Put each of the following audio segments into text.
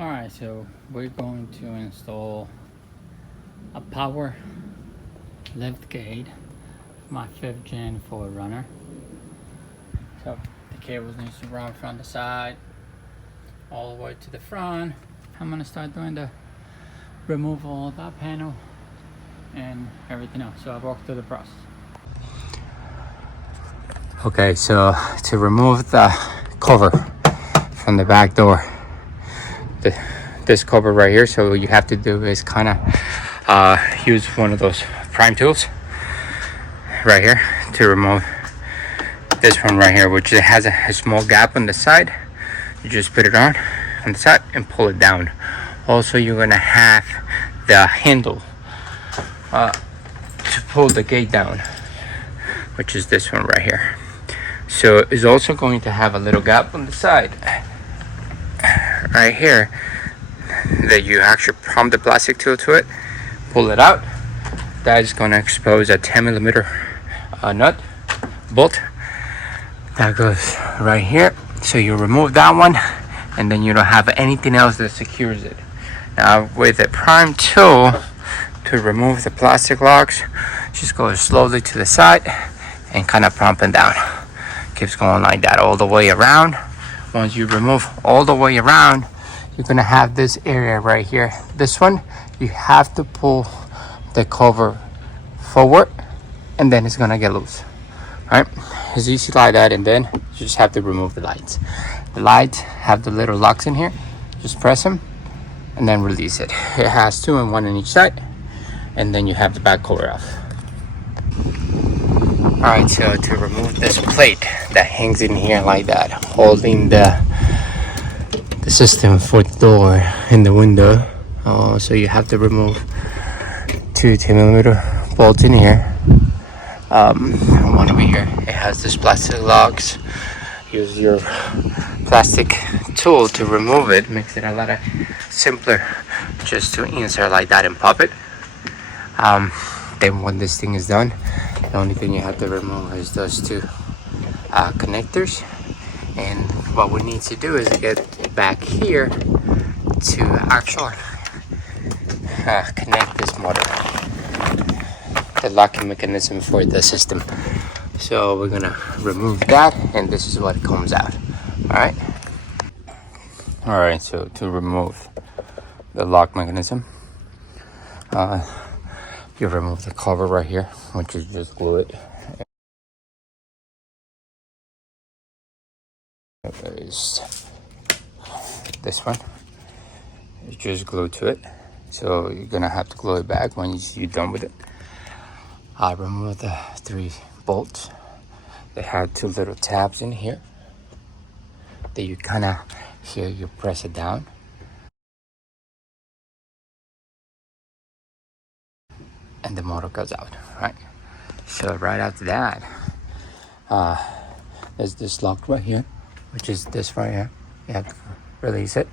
Alright, so we're going to install a power liftgate, my 5th gen 4Runner. So the cables need to run from the side all the way to the front. I'm gonna start doing the removal of that panel and everything else. So I'll walk through the process. Okay, so to remove the cover from the back door, this cover right here, so what you have to do is kind of use one of those prime tools right here to remove this one right here, which has a small gap on the side. You just put it on the side and pull it down. Also, you're gonna have the handle to pull the gate down, which is this one right here. So it's also going to have a little gap on the side right here that you actually pump the plastic tool to it, pull it out. That is going to expose a 10mm nut bolt that goes right here. So you remove that one, and then you don't have anything else that secures it. Now with a prime tool to remove the plastic locks, just go slowly to the side and kind of pump it down. Keeps going like that all the way around. Once you remove all the way around, you're gonna have this area right here. This one, you have to pull the cover forward, and then it's gonna get loose. All right, it's easy like that, and then you just have to remove the lights. The lights have the little locks in here. Just press them, and then release it. It has two and one on each side, and then you have the back cover off. All right, so to remove this plate that hangs in here like that, holding the system for the door and the window, so you have to remove two 10mm bolts in here. One over here, it has this plastic locks. Use your plastic tool to remove it. Makes it a lot simpler just to insert like that and pop it. Then when this thing is done, the only thing you have to remove is those two connectors. And what we need to do is get back here to actually connect this motor, the locking mechanism for the system. So we're gonna remove that, and this is what comes out. All right, so to remove the lock mechanism, you remove the cover right here, which is just glue it. There's this one. You just glue to it. So you're gonna have to glue it back when you're done with it. I remove the 3 bolts. They have 2 little tabs in here that you kind of here you press it down. And the motor goes out, right? So right after that, there's this lock right here, which is this right here. You have to release it.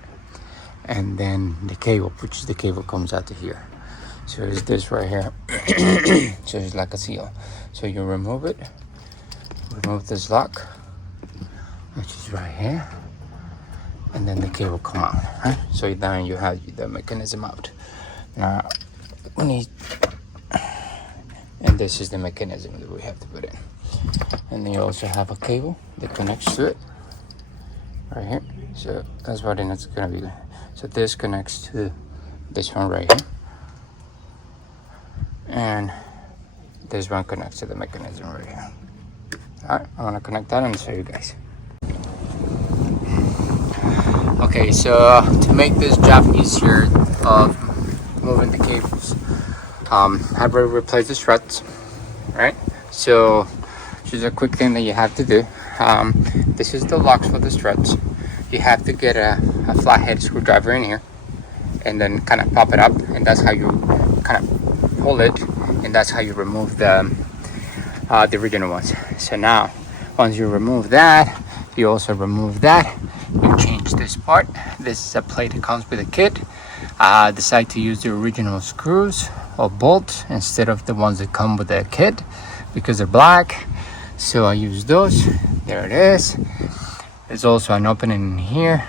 And then the cable, which is the cable comes out to here. So it's this right here. So it's like a seal. So you remove it, remove this lock, which is right here. And then the cable come out, right? So then you have the mechanism out. Now, we need, and this is the mechanism that we have to put in. And then you also have a cable that connects to it right here. So that's what it's gonna be. So this connects to this one right here, and this one connects to the mechanism right here. All right, I'm gonna connect that and show you guys. Okay, so to make this job easier of moving the cables, I've already replaced the struts. Right, so just a quick thing that you have to do. This is the locks for the struts. You have to get a flathead screwdriver in here, and then kind of pop it up, and that's how you kind of pull it, and that's how you remove the original ones. So now, once you remove that, you also remove that. You change this part. This is a plate that comes with a kit. Decide to use the original screws or bolts instead of the ones that come with the kit because they're black. So I use those. There it is. There's also an opening in here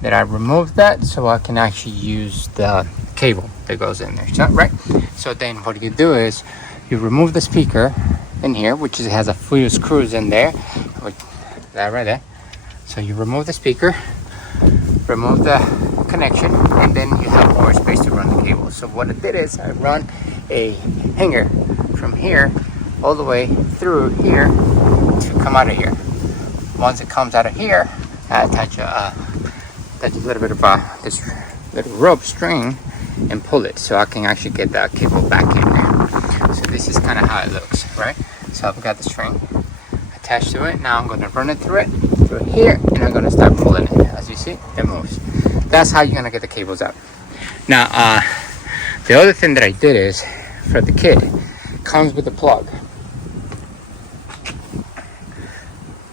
that I removed that so I can actually use the cable that goes in there. So, right? So then what you do is you remove the speaker in here, which has a few screws in there, that right there. So you remove the speaker, remove the connection, and then you have more space to run the cable. So what I did is I run a hanger from here all the way through here to come out of here. Once it comes out of here, I attach a little bit of this little rope string and pull it so I can actually get that cable back in there. So this is kind of how it looks, right? So I've got the string attached to it. Now I'm going to run it through here, and I'm going to start pulling it. As you see, it moves. That's how you're going to get the cables out. Now, the other thing that I did is, for the kit, it comes with a plug.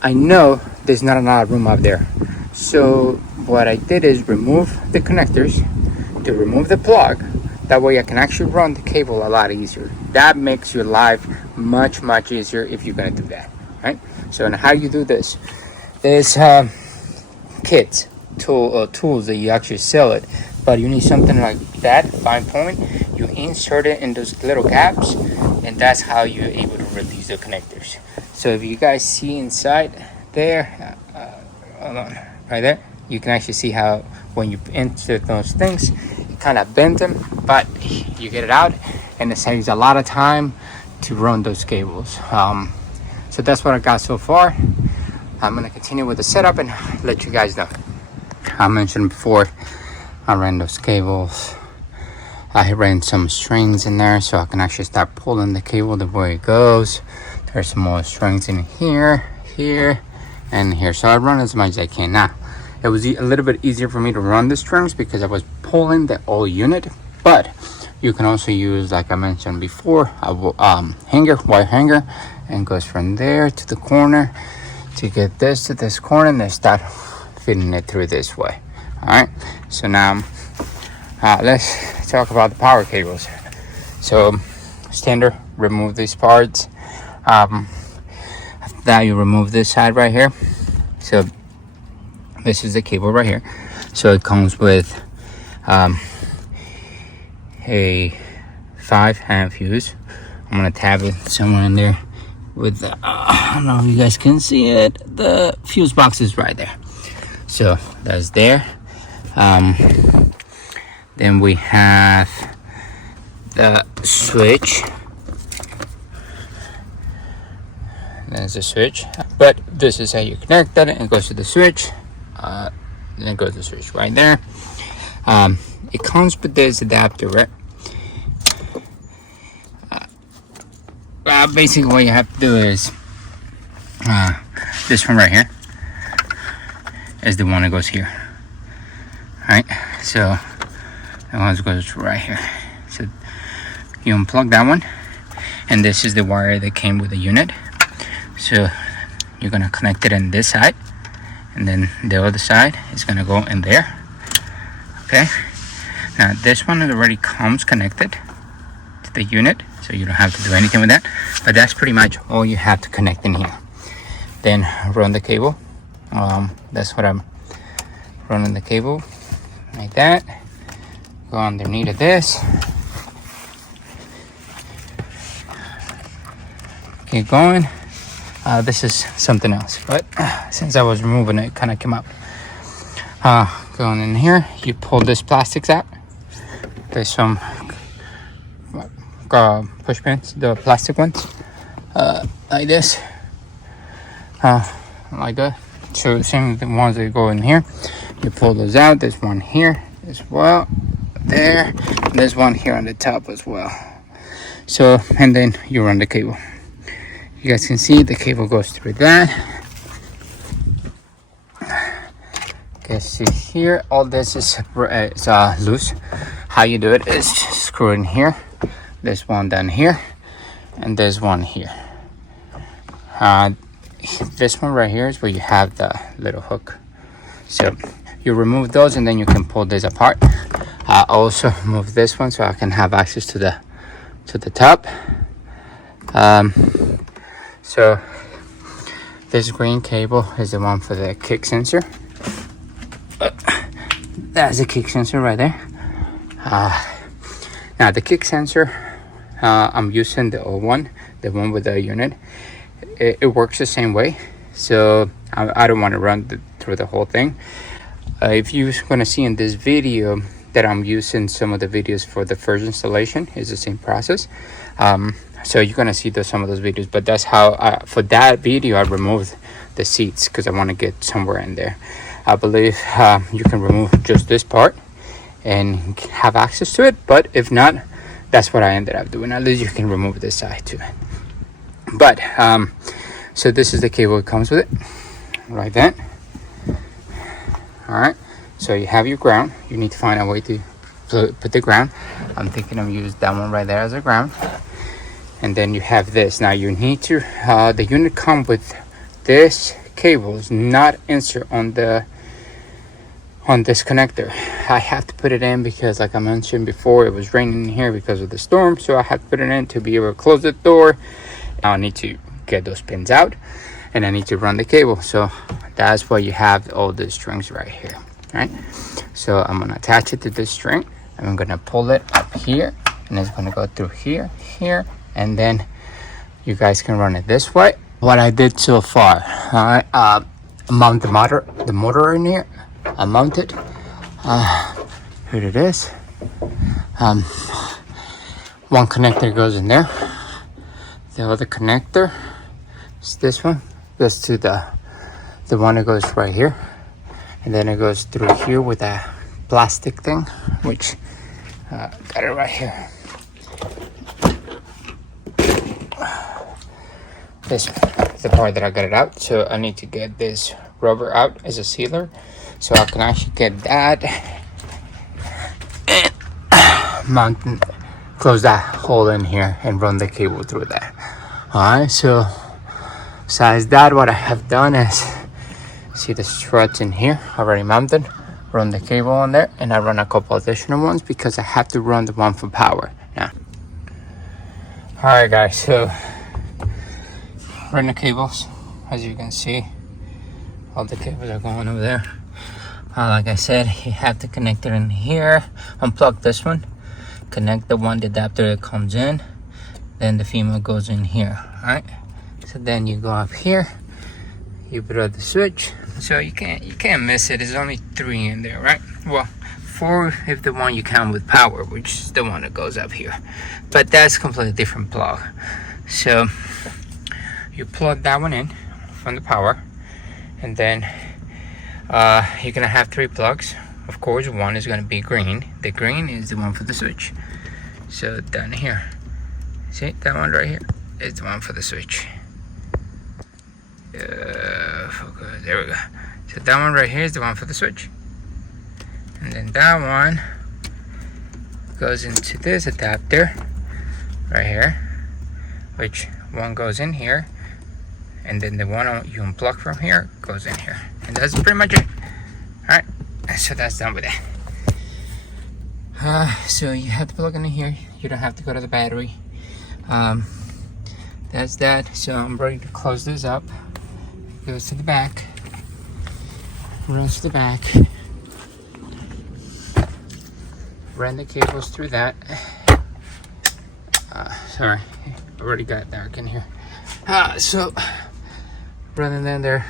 I know there's not a lot of room up there. So what I did is remove the connectors to remove the plug. That way I can actually run the cable a lot easier. That makes your life much easier if you're gonna do that, right? So and how you do this? There's kits, tools that you actually sell it, but you need something like that, 5-point. You insert it in those little gaps, and that's how you're able to release the connectors. So if you guys see inside there, hold on, right there, you can actually see how when you insert those things, you kind of bend them, but you get it out, and it saves a lot of time to run those cables. So that's what I got so far. I'm gonna continue with the setup and let you guys know. I mentioned before, I ran those cables. I ran some strings in there so I can actually start pulling the cable the way it goes. There's some more strings in here, and here. So I run as much as I can. Now, it was a little bit easier for me to run the strings because I was pulling the whole unit, but you can also use, like I mentioned before, a wire hanger, and goes from there to the corner to get this to this corner, and then start fitting it through this way. All right, so now let's talk about the power cables. So standard, remove these parts. After that, you remove this side right here. So this is the cable right here. So it comes with a 5-amp fuse. I'm gonna tab it somewhere in there with the, I don't know if you guys can see it, the fuse box is right there. So that's there. Then we have the switch. There's the switch, but this is how you connect that. It goes to the switch. Then it goes to the switch right there. It comes with this adapter, right? Basically what you have to do is this one right here is the one that goes here. Alright, so that one goes right here. So you unplug that one, and this is the wire that came with the unit. So you're gonna connect it in this side, and then the other side is gonna go in there. Okay, now this one already comes connected to the unit, so you don't have to do anything with that, but that's pretty much all you have to connect in here. Then run the cable. That's what I'm running the cable, like that. Go underneath of this, keep going. This is something else, but since I was removing it, kind of came up. Going in here, you pull this plastics out. There's some push pins, the plastic ones, like this, like that. So same the ones that go in here, you pull those out. There's one here as well, there, and there's one here on the top as well. So, and then you run the cable. You guys can see the cable goes through that. You guys see here, all this is loose. How you do it is screw in here. There's one down here, and there's one here. This one right here is where you have the little hook. So you remove those, and then you can pull this apart. I also move this one so I can have access to the top. So this green cable is the one for the kick sensor. That's the kick sensor right there. Now the kick sensor, I'm using the old one, the one with the unit. It works the same way, so I don't want to run through the whole thing. If you're going to see in this video that I'm using some of the videos for the first installation, is the same process. So you're going to see some of those videos, but that's how for that video I removed the seats because I want to get somewhere in there. I believe you can remove just this part and have access to it, but if not, that's what I ended up doing. At least you can remove this side too. But so this is the cable that comes with it, like that. All right, so you have your ground. You need to find a way to put the ground. I'm thinking of using that one right there as a ground. And then you have this. Now you need to the unit comes with this cable is not insert on this connector. I have to put it in because, like I mentioned before, it was raining in here because of the storm, so I have to put it in to be able to close the door. Now I need to get those pins out and I need to run the cable, so that's why you have all the strings right here. Right, so I'm gonna attach it to this string and I'm gonna pull it up here, and it's gonna go through here, and then you guys can run it this way. What I did so far, all right, mount the motor in here. I mount it. Here it is. One connector goes in there. The other connector is this one. Goes to the one that goes right here, and then it goes through here with a plastic thing, which got it right here. This is the part that I got it out, so I need to get this rubber out as a sealer, so I can actually get that and mount, close that hole in here, and run the cable through that. All right, so besides that, what I have done is see the struts in here already mounted, run the cable on there, and I run a couple additional ones because I have to run the one for power now. All right guys, so run the cables. As you can see, all the cables are going over there. Like I said, you have to connect it in here, unplug this one, connect the one, the adapter that comes in, then the female goes in here. All right, so then you go up here, you put out the switch, so you can't miss it. There's only 3 in there, right? Well, 4 if the one you count with power, which is the one that goes up here, but that's completely different plug. So you plug that one in from the power, and then you're gonna have 3 plugs. Of course, one is gonna be green. The green is the one for the switch. So down here, see that one right here is the one for the switch. Focus, there we go. So that one right here is the one for the switch, and then that one goes into this adapter right here, which one goes in here, and then the one you unplug from here goes in here, and that's pretty much it. All right, so that's done with that. So you have to plug in here. You don't have to go to the battery. That's that. So I'm ready to close this up. Goes to the back, runs to the back, ran the cables through that. Sorry, already got dark in here. So running in there,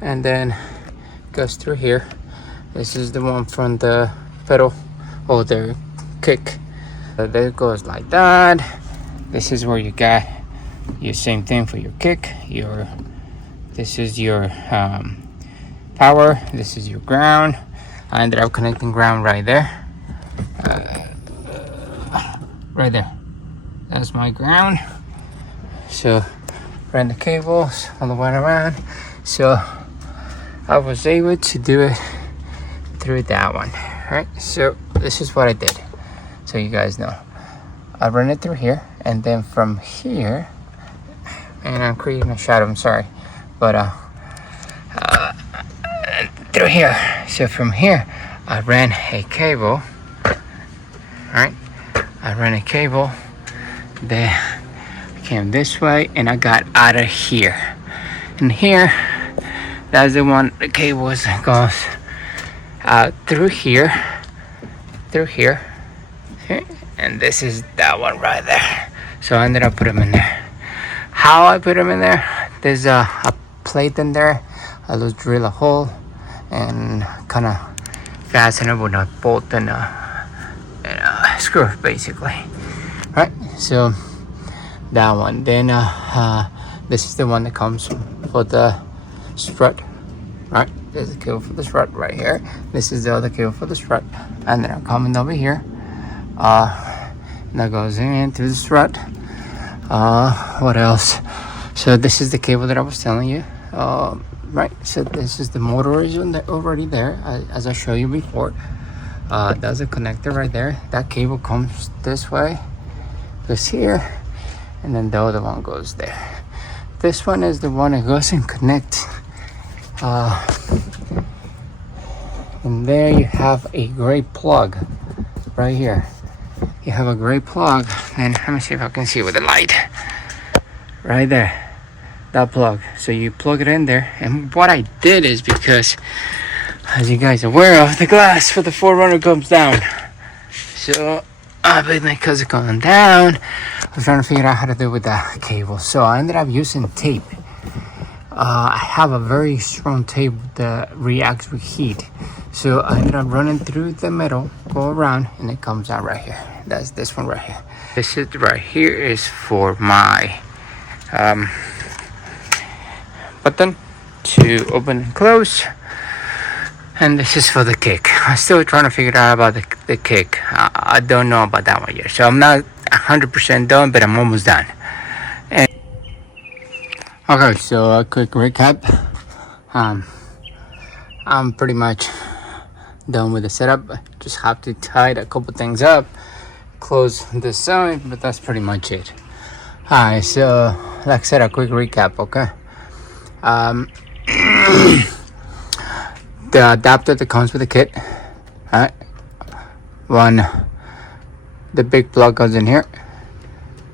and then goes through here. This is the one from the pedal, or the kick. That goes like that. This is where you got your same thing for your kick. This is your power. This is your ground. I ended up connecting ground right there. Right there. That's my ground. So ran the cables all the way around. So I was able to do it through that one. Right. So this is what I did, so you guys know. I ran it through here, and then from here, and I'm creating a shadow, I'm sorry, but through here. So from here I ran a cable. Alright, I ran a cable, then I came this way, and I got out of here. And here, that's the one, the cable goes through here, okay? And this is that one right there. So I ended up putting them in there. How I put them in there, there's a plate in there. I just drill a hole and kind of fasten it with a bolt and a screw, basically. Right, so that one. Then this is the one that comes for the strut. Right, there's a cable for the strut right here. This is the other cable for the strut, and then I'm coming over here. That goes into the strut. What else? So this is the cable that I was telling you. Right, so this is the motor is already there, as I showed you before. There's a connector right there. That cable comes this way, goes here, and then the other one goes there. This one is the one that goes and connects. And there you have a gray plug right here. You have a gray plug, and let me see if I can see with the light. Right there, that plug. So you plug it in there, and what I did is, because as you guys are aware of, the glass for the 4Runner comes down. So because it's going down, I was trying to figure out how to do it with that cable. So I ended up using tape. I have a very strong tape that reacts with heat. So I ended up running through the middle, go around, and it comes out right here. That's this one right here. This is right here is for my button to open and close. And this is for the kick. I'm still trying to figure out about the kick. I don't know about that one yet. So I'm not 100% done, but I'm almost done. And okay, so a quick recap. I'm pretty much done with the setup. Just have to tidy a couple things up, close this side, but that's pretty much it. Alright, so like I said, a quick recap, okay? The adapter that comes with the kit, alright? The big plug goes in here,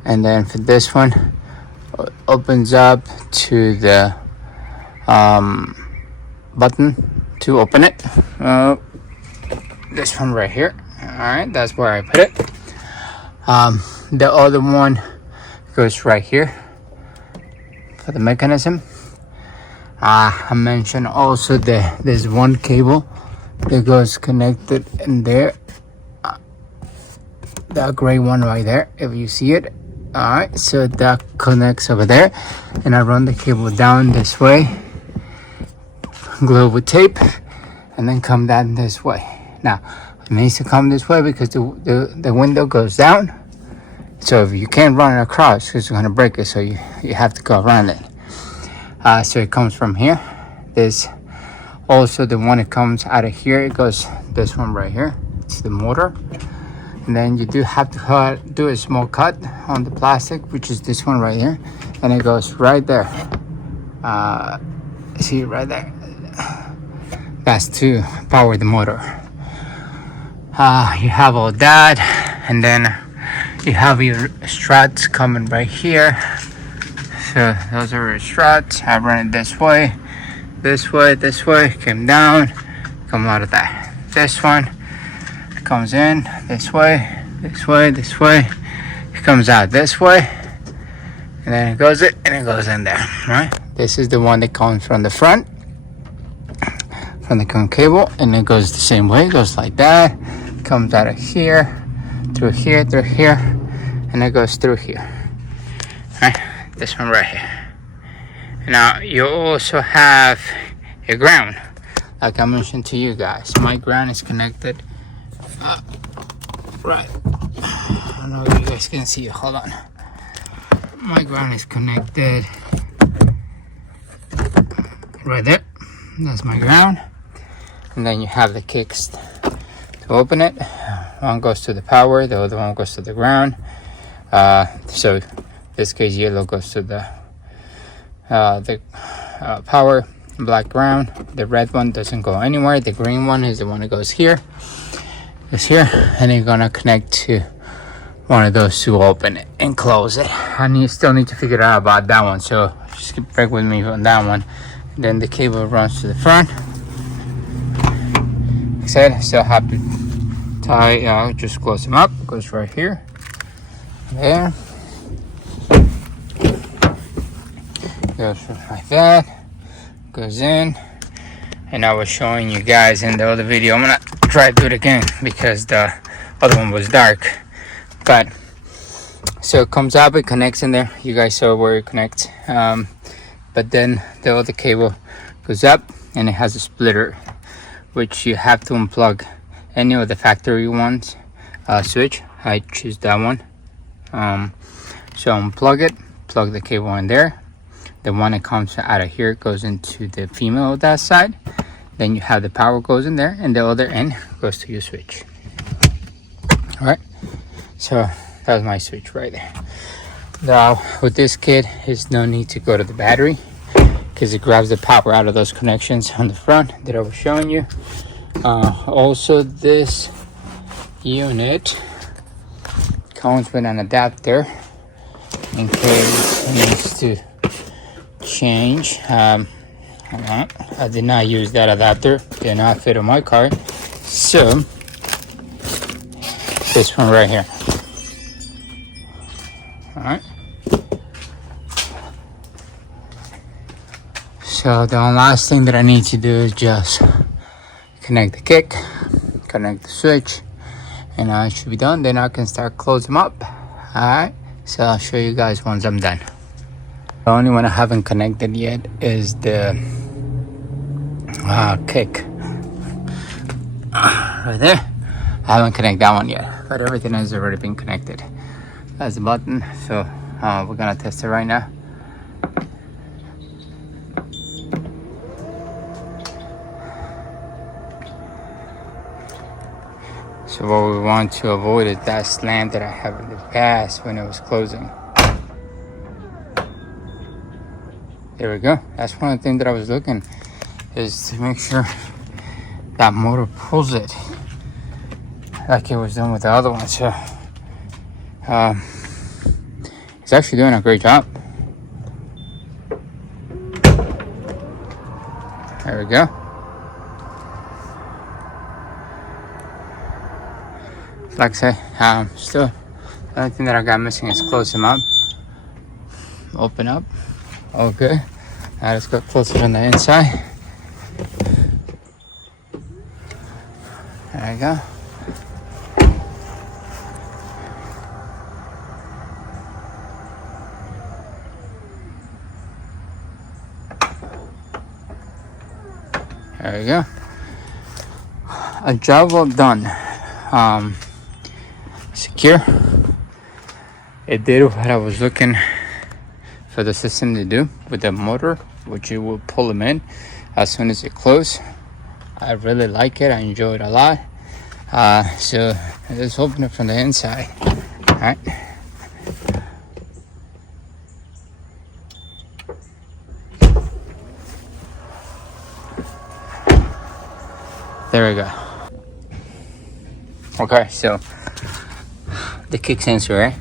and then for this one, opens up to the button to open it. This one right here, alright, that's where I put it. The other one goes right here for the mechanism. I mentioned also that there's one cable that goes connected in there, that gray one right there, if you see it. Alright, so that connects over there, and I run the cable down this way, glue with tape, and then come down this way. Now it needs to come this way because the window goes down, so if you can't run it across, because it's going to break it, so you have to go around it. So it comes from here. There's also the one that comes out of here. It goes this one right here. It's the motor. And then you do have to do a small cut on the plastic, which is this one right here. And it goes right there. See right there? That's to power the motor. You have all that. And then you have your struts coming right here. So those are your struts. I run it this way, came down, come out of that. This one comes in this way, it comes out this way, and then it goes in there, right? This is the one that comes from the front, from the current cable, and it goes the same way. It goes like that, comes out of here, through here, and it goes through here, right? This one right here. Now you also have a ground, like I mentioned to you guys. My ground is connected right. I don't know if you guys can see it. Hold on. My ground is connected right there. That's my ground. And then you have the kicks to open it. One goes to the power, the other one goes to the ground. So this case, yellow goes to the power, black ground. The red one doesn't go anywhere. The green one is the one that goes here. It's here, and you're gonna connect to one of those to open it and close it. And you still need to figure out about that one, so just break with me on that one. Then the cable runs to the front, said, still have to tie, just close them up. Goes right here, there, goes like that, goes in. And I was showing you guys in the other video. I'm gonna try to do it again because the other one was dark. But so it comes up, it connects in there. You guys saw where it connects. But then the other cable goes up and it has a splitter, which you have to unplug any of the factory ones. Switch, I choose that one. So unplug it, plug the cable in there. The one that comes out of here goes into the female of that side. Then you have the power goes in there, and the other end goes to your switch. All right, so that's my switch right there. Now with this kit, there's no need to go to the battery because it grabs the power out of those connections on the front that I was showing you. Also, this unit comes with an adapter in case it needs to change. I did not use that adapter, did not fit on my car, so this one right here. All right, so the last thing that I need to do is just connect the kick, connect the switch, and I should be done. Then I can start closing them up. All right, so I'll show you guys once I'm done. The only one I haven't connected yet is the kick right there. I haven't connected that one yet, but everything has already been connected. That's the button, so we're gonna test it right now. So what we want to avoid is that slant that I have in the past when it was closing. There we go. That's one of the things that I was looking, is to make sure that motor pulls it like it was done with the other one. So it's actually doing a great job. There we go. Like I say, still the only thing that I got missing is close them up, open up. Okay, now let's go closer on the inside. There you go. There you go. A job well done. Secure. It did what I was looking for the system to do with the motor, which you will pull them in as soon as it closes. I really like it. I enjoy it a lot. So let's open it from the inside. All right. There we go. Okay, so the kick sensor, right?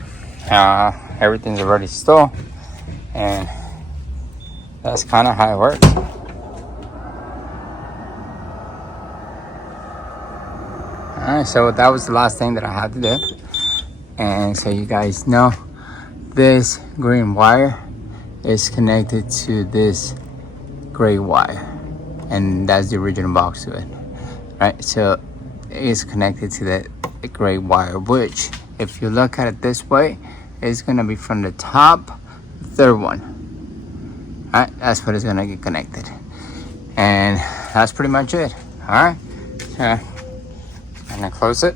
Everything's already installed, and that's kind of how it works. Alright, so that was the last thing that I had to do. And so you guys know, this green wire is connected to this gray wire, and that's the original box to it, right? So it is connected to the gray wire, which if you look at it this way, it's gonna be from the top, third one. All right, that's what is gonna get connected, and that's pretty much it. All right, so I'm gonna close it.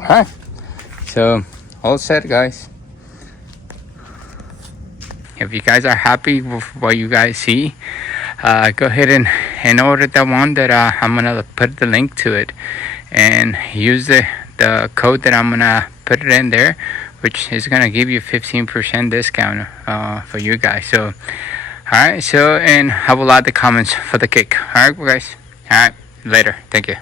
All right, so all set, guys. If you guys are happy with what you guys see, go ahead and order that one that I'm gonna put the link to it, and use the code that I'm gonna put it in there, which is gonna give you 15% discount for you guys. So all right, so, and I will add the comments for the kick. All right, guys. All right, later. Thank you.